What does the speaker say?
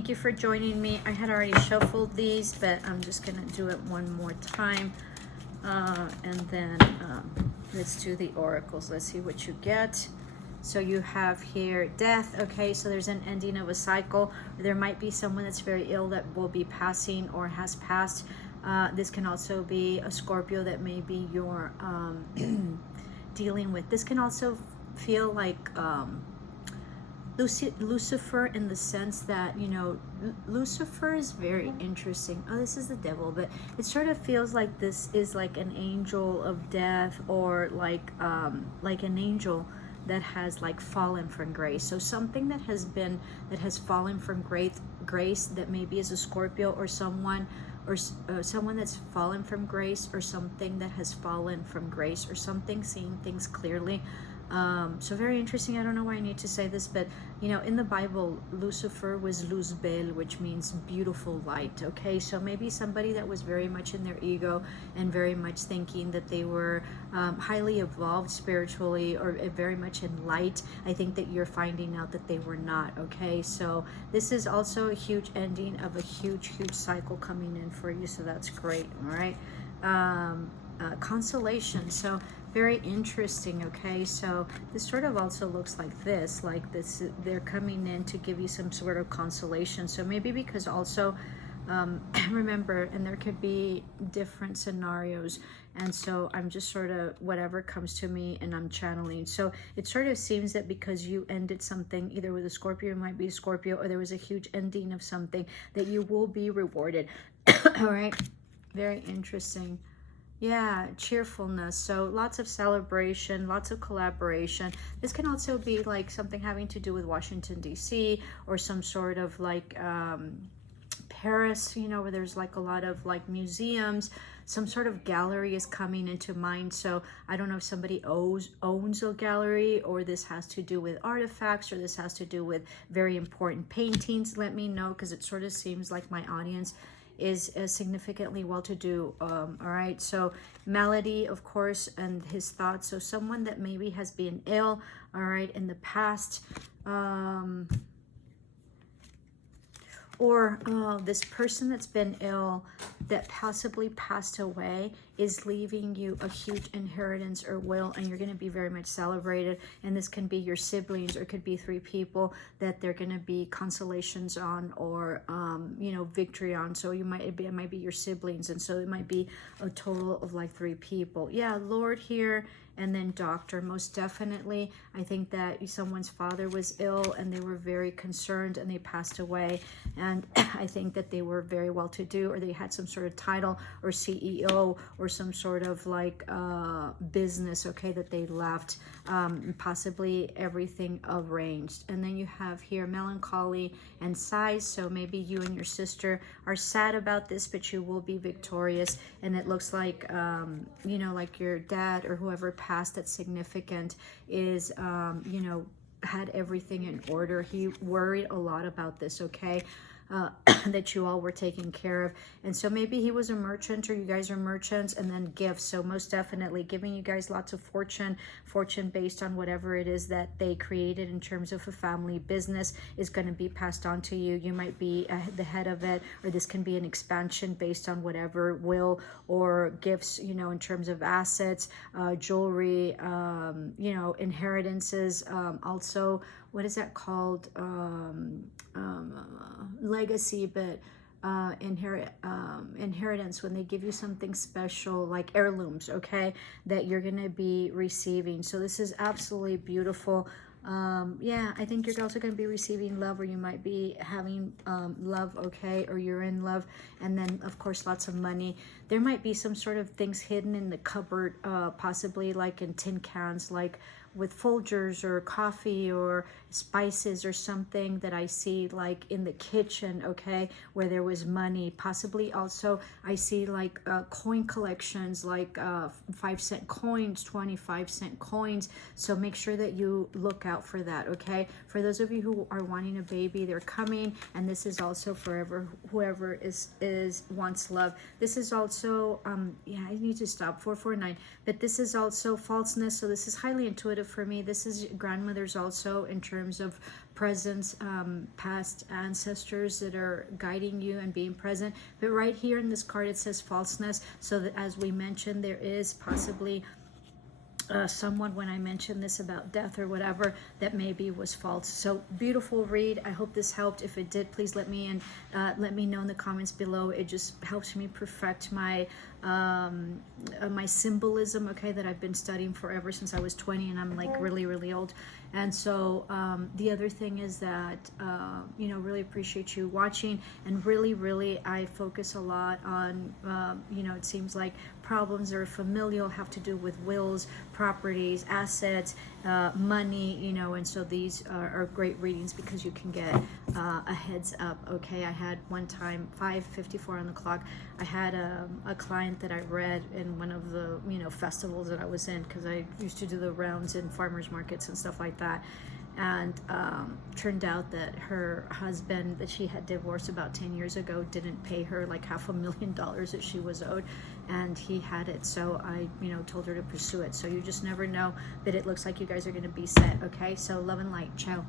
Thank you for joining me. I had already shuffled these, but I'm just gonna do it one more time. And then let's do the oracles. Let's see what you get. So you have here death. Okay, so there's an ending of a cycle. There might be someone that's very ill that will be passing or has passed. This can also be a Scorpio that maybe you're dealing with. This can also feel like Lucifer, in the sense that, you know, Lucifer is very interesting. Oh, this is the devil, but it sort of feels like this is like an angel of death, or like an angel that has like fallen from grace. So something that has fallen from grace, that maybe is a Scorpio, or someone that's fallen from grace, or something that has fallen from grace, or something seeing things clearly. So very interesting. I don't know why I need to say this, but you know, in the Bible, Lucifer was Luzbel, which means beautiful light. Okay, so maybe somebody that was very much in their ego and very much thinking that they were highly evolved spiritually, or very much in light. I think that you're finding out that they were not. Okay, so this is also a huge ending of a huge cycle coming in for you, so that's great. All right. Consolation. So very interesting. Okay, so this sort of also looks like this, they're coming in to give you some sort of consolation. So maybe because also remember, and there could be different scenarios, and so I'm just sort of whatever comes to me and I'm channeling. So it sort of seems that because you ended something either with a Scorpio, it might be a Scorpio, or there was a huge ending of something, that you will be rewarded. All right, very interesting. Yeah, cheerfulness. So lots of celebration, lots of collaboration. This can also be like something having to do with Washington, D.C., or some sort of like Paris, you know, where there's like a lot of like museums. Some sort of gallery is coming into mind. So I don't know if somebody owns a gallery, or this has to do with artifacts, or this has to do with very important paintings. Let me know, because it sort of seems like my audience is significantly well-to-do. All right, so Melody, of course, and his thoughts. So someone that maybe has been ill, all right, in the past, or this person that's been ill, that possibly passed away, is leaving you a huge inheritance or will, and you're going to be very much celebrated. And this can be your siblings, or it could be 3 people that they're going to be consolations on, or you know, victory on. So it might be your siblings, and so it might be a total of like 3 people. Yeah, Lord here, and then doctor. Most definitely, I think that someone's father was ill and they were very concerned and they passed away. And I think that they were very well-to-do, or they had some sort of title or CEO, or some sort of like business, okay, that they left, possibly everything arranged. And then you have here melancholy and sighs. So maybe you and your sister are sad about this, but you will be victorious. And it looks like, you know, like your dad or whoever passed that's significant is, you know, had everything in order. He worried a lot about this, okay? That you all were taken care of. And so maybe he was a merchant, or you guys are merchants, and then gifts. So most definitely giving you guys lots of fortune based on whatever it is that they created in terms of a family business is going to be passed on to you. You might be the head of it, or this can be an expansion based on whatever will or gifts, you know, in terms of assets, jewelry, you know, inheritances, also, what is that called? Legacy, but inheritance, when they give you something special like heirlooms, okay, that you're gonna be receiving. So this is absolutely beautiful. Yeah, I think you're also going to be receiving love, or you might be having love, okay, or you're in love. And then of course lots of money. There might be some sort of things hidden in the cupboard, possibly like in tin cans, like with Folgers or coffee or spices or something that I see like in the kitchen, okay, where there was money. Possibly also I see like coin collections, like 5-cent coins, 25-cent coins. So make sure that you look out for that, okay? For those of you who are wanting a baby, they're coming. And this is also forever, whoever is wants love. This is also yeah, I need to stop, 449, but this is also falseness. So this is highly intuitive intuitive for me. This is grandmothers also in terms of presence, past ancestors that are guiding you and being present. But right here in this card, it says falseness. So that, as we mentioned, there is possibly someone, when I mentioned this about death or whatever, that maybe was false. So beautiful read. I hope this helped. If it did, please let me know in the comments below. It just helps me perfect my my symbolism, okay, that I've been studying forever, since I was 20, and I'm like really old. And so the other thing is that you know, really appreciate you watching, and really I focus a lot on you know, it seems like problems that are familial have to do with wills, properties, assets, money, you know. And so these are great readings because you can get a heads up. Okay, I had one time 5:54 on the clock. I had a client that I read in one of the, you know, festivals that I was in, because I used to do the rounds in farmers markets and stuff like that. And turned out that her husband that she had divorced about 10 years ago didn't pay her like $500,000 that she was owed, and he had it. So I, you know, told her to pursue it. So you just never know, but it looks like you guys are going to be set. Okay, so love and light. Ciao.